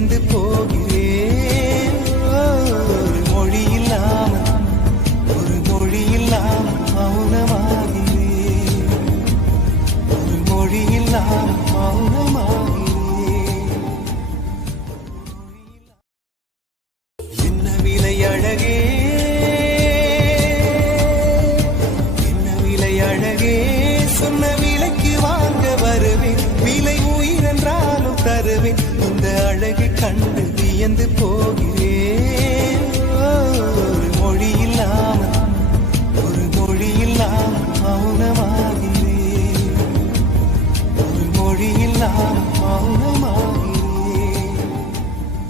வியந்து போகிறேன். ஒரு மொழி இல்லாமல் மௌனமாகிறேன். ஒரு மொழி இல்லாமல் மௌனமாகிறேன். என்ன விலை அழகே, என்ன விலை அழகே, சொன்ன விலைக்கு வாங்க வருவேன். விலை உயிரென்றாலும் தருவேன். இந்த அழகை கண்டு வியந்து போகிறேன்.